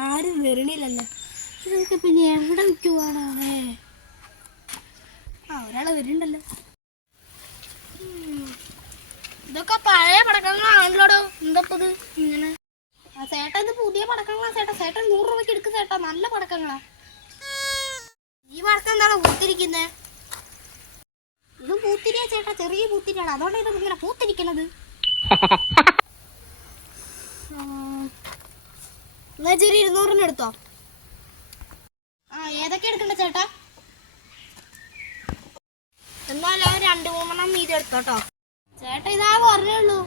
ആരും വരണില്ലല്ലോ. ഇതൊക്കെ പിന്നെ എവിടെ വിൽക്കുവാണേ? ഒരാളെ വരുന്നുണ്ടല്ലോ. ഇതൊക്കെ പഴയ പടക്കങ്ങളാണല്ലോടോ. എന്തപ്പത് ഇങ്ങനെ? ചേട്ടാ ഇത് പുതിയ പടക്കങ്ങളാ ചേട്ടാ. ചേട്ടൻ 100 രൂപയ്ക്ക് എടുക്കും ചേട്ടാ. നല്ല പടക്കങ്ങളാ. ഈ പടക്കം എന്താണ് പൂത്തിരിക്കുന്നത്? ഇത് പൂത്തിരിയാ ചേട്ടാ, ചെറിയ പൂത്തിരിയാണ്. അതുകൊണ്ടാണ് ഇത് ഇങ്ങനെ പൂത്തിരിക്കണത്. എന്നാ ചെറിയ 200 എടുത്തോ. ഏതൊക്കെ എടുക്കണ്ട ചേട്ടാ? എന്നാലും 2-3 വീതം എടുത്തോട്ടോ ചേട്ടാ. ഇതാ പറഞ്ഞേ ഉള്ളൂ.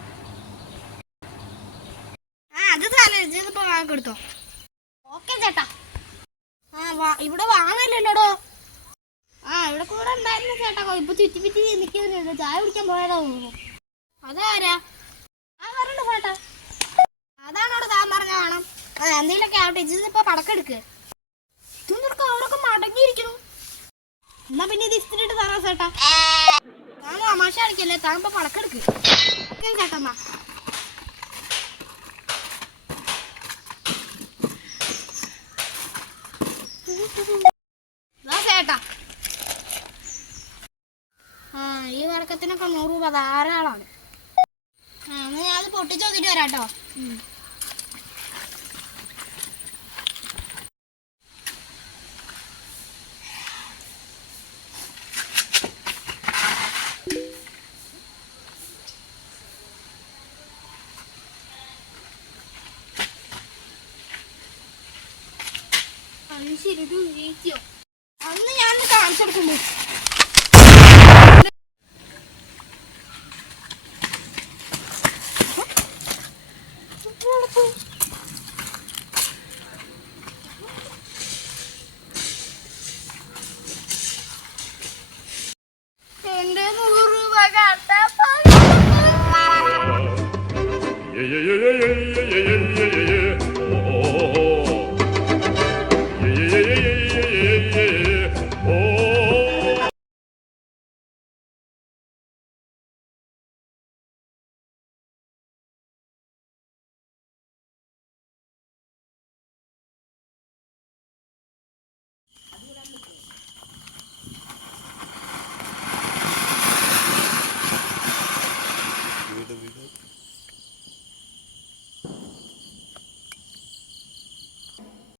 അത് ഇതിപ്പോ വാങ്ങിക്കെടുത്തോ. ഓക്കെ ചേട്ടാ. ഇവിടെ വാങ്ങല്ലല്ലോടോ. ഇവിടെ കൂടെ ഉണ്ടായിരുന്നു ചേട്ടാ. ഇപ്പൊ ചുറ്റിപ്പിറ്റി നിൽക്കുന്നുണ്ട്. ചായ കുടിക്കാൻ പോയതാ തോന്നുന്നു. അതാരാ? പറഞ്ഞിട്ട് ചേട്ടാ. അതാണോട് താൻ പറഞ്ഞ വേണം. എന്തെങ്കിലുമൊക്കെ ആവട്ടെ. ഇതിപ്പോ പടക്കെടുക്ക്. ഇതൊക്കെ അവരൊക്കെ മടങ്ങിയിരിക്കുന്നു. എന്നാ പിന്നെ ഇത് ഇസ്തിരിട്ട് തരാം ചേട്ടാ. താൻ തമാശ കളിക്കല്ലേ. താങ്കളിപ്പോ പടക്കെടുക്ക് ചേട്ടന്നാ. ചേട്ടാ ഈ വടക്കത്തിനൊക്കെ 100 രൂപ ധാരാളമാണ്. എന്നാ ഞാൻ അത് പൊട്ടിച്ച് നോക്കിട്ട് വരാട്ടോ. ശരി, അന്ന് ഞാൻ കാണിച്ചു കൊടുക്കുന്നു.